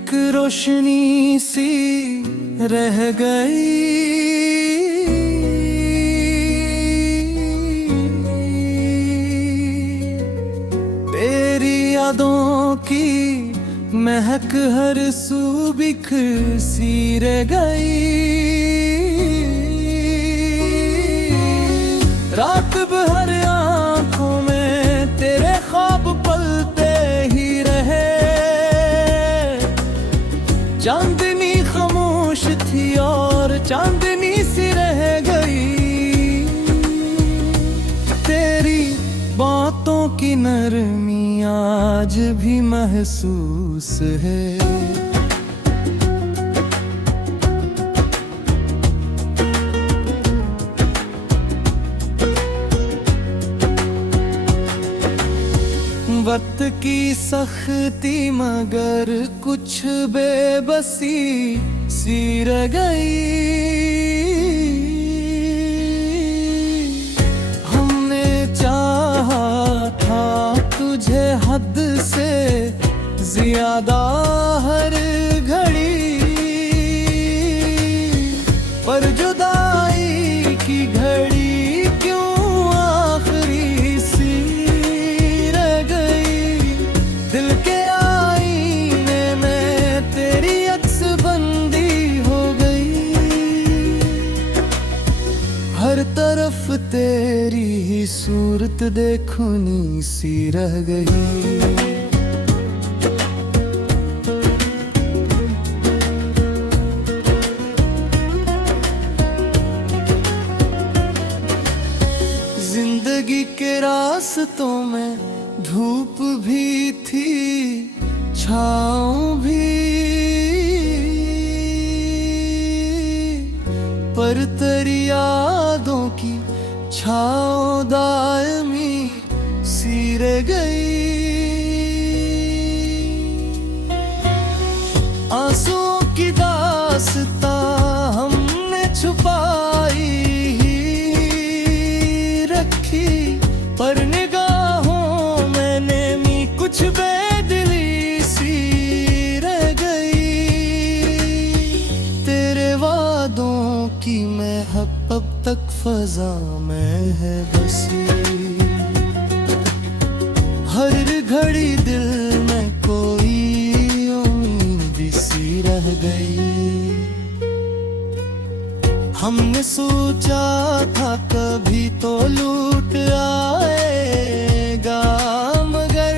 एक रोशनी सी रह गई, तेरी यादों की महक हर सू बिखर सी रह गई। रात भर आंखों में तेरे ख्वाब पलते ही रहे, चांदनी खामोश थी और चांदनी सी रह गई। तेरी बातों की नरमी आज भी महसूस है। वक्त की सख्ती मगर कुछ बेबसी सी रह गई। हमने चाहा था तुझे हद से ज्यादा हर घड़ी, पर जुदाई की घड़ी हर तरफ तेरी ही सूरत देखुनी सी रह गई। जिंदगी के रास्तों में धूप भी थी, छाँव भी, पर तेरी यादों की छाँव दायमी सी रह गई। आंसुओं की दास्तां हमने छुपाई रखी, पर निगाहों में नेमी कुछ बेदिली सी रह गई। तेरे वादों की महक अब तक फजा में है बसी, हर घड़ी दिल में कोई उम्मीद सी रह गई। हमने सोचा था कभी तो लूट आएगा, मगर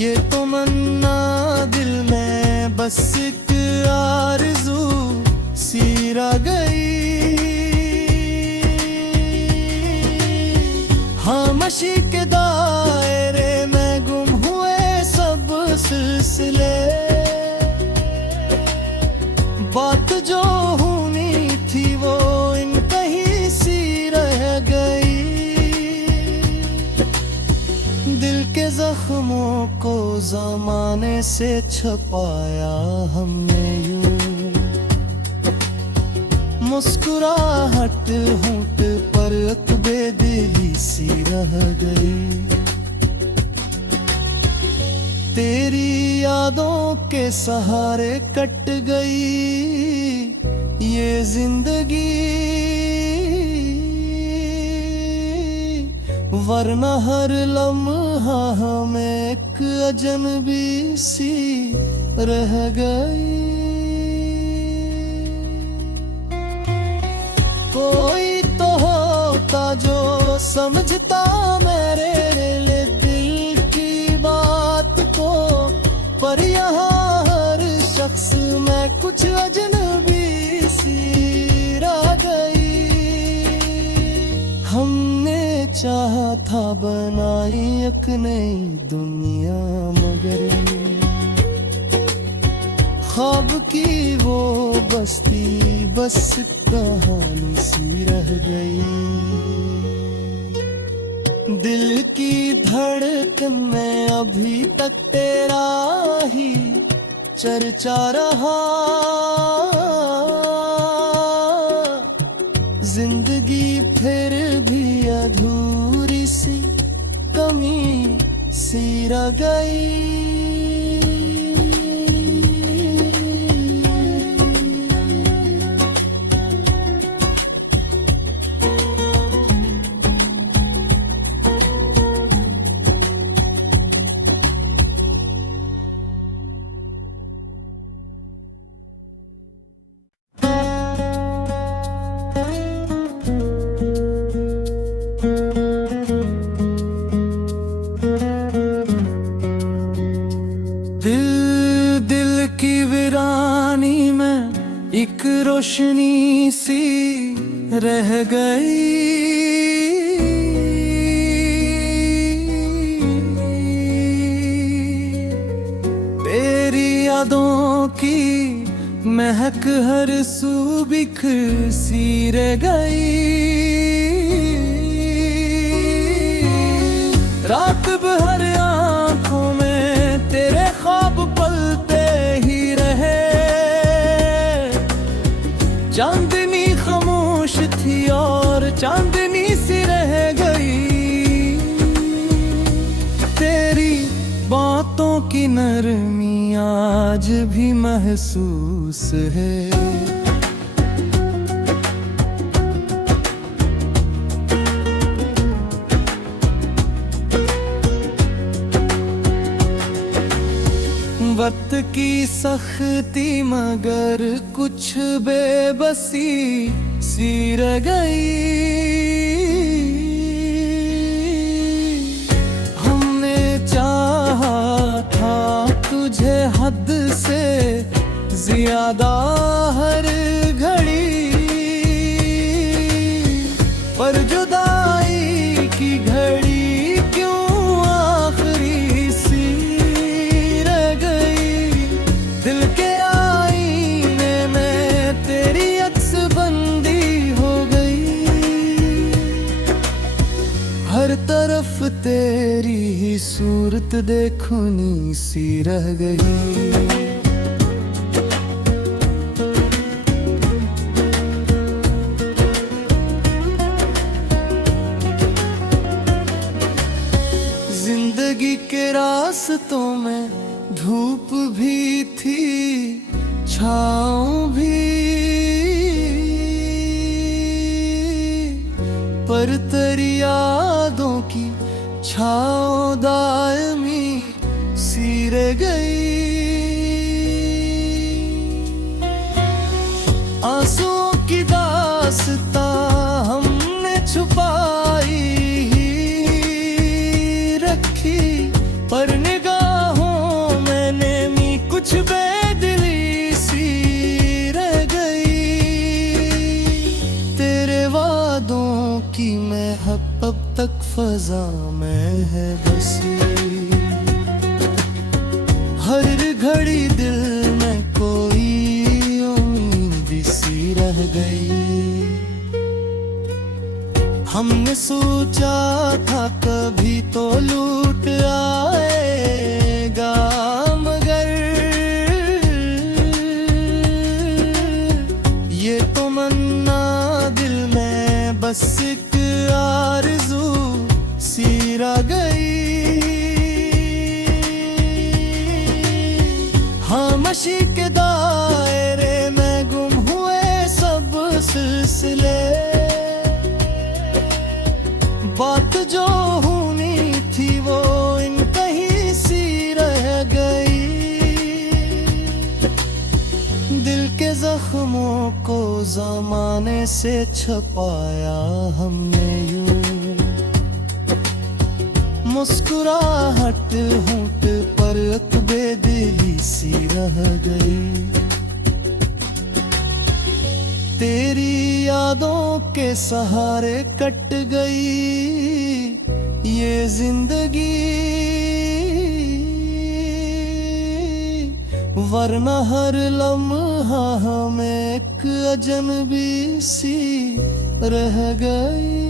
ये तो मन्ना दिल में बस आरज़ू सी रह गई। खामोशी के दायरे में गुम हुए सब सिलसिले, बात जो होनी थी वो इन कहीं सी रह गई। दिल के जख्मों को ज़माने से छुपाया हमने यूं, मुस्कुराहट होंठ पर एक बेदिली सी रह गई। तेरी यादों के सहारे कट गई ये जिंदगी, वरना हर लम्हा हमें एक अजनबी सी रह गई। कोई तो होता जो समझता मेरे दिल की बात को, पर यहाँ हर शख्स में कुछ अजनबी सी रह गई। हमने चाहा था बनाई एक नई दुनिया, मगर ख्वाब की वो बस्ती बस कहानी सी रह गई। दिल की धड़कन में अभी तक तेरा ही चर्चा रहा, जिंदगी फिर भी अधूरी सी कमी सी रह गई। दिल दिल की वीरानी में एक रोशनी सी रह गई। तेरी यादों की महक हर सू बिखर सी रह गई। रात भर आंखों में तेरे ख्वाब पलते ही रहे। चांदनी खामोश थी और चांदनी सी रह गई। तेरी बातों की नरमी आज भी महसूस है। वक्त की सख्ती मगर कुछ बेबसी सी रह गई। हमने चाहा था तुझे हद से ज्यादा हर घड़ी, पर जुदाई की घड़ी हर तरफ तेरी ही सूरत देखनी सी रह गई। जिंदगी के रास्तों में धूप भी थी, छाँव भी, पर तेरी यादों की छाँव दायमी सी रह गई। आंसुओं की दास्तां हमने छुपाई ही रखी, पर निगाहों में नेमी कुछ बेदिली सी रह गई। तेरे वादों की महक अब तक फजा में है बसी। हर घड़ी दिल में कोई उम्मीद सी रह गई। हमने सोचा था कभी तो लूट आएगा, मगर ये तो मन्ना दिल में बस एक आरज़ू सी रह गई। खामोशी के दायरे में गुम हुए सब सिलसिले, बात जो होनी थी वो इन कहीं सी रह गई। दिल के जख्मों को ज़माने से छुपाया हमने यूं, मुस्कुराहट होंठ पर एक बेदिली सी रह गई। तेरी यादों के सहारे कट गई ये जिंदगी, वरना हर लम्हा हमें एक अजनबी सी रह गई।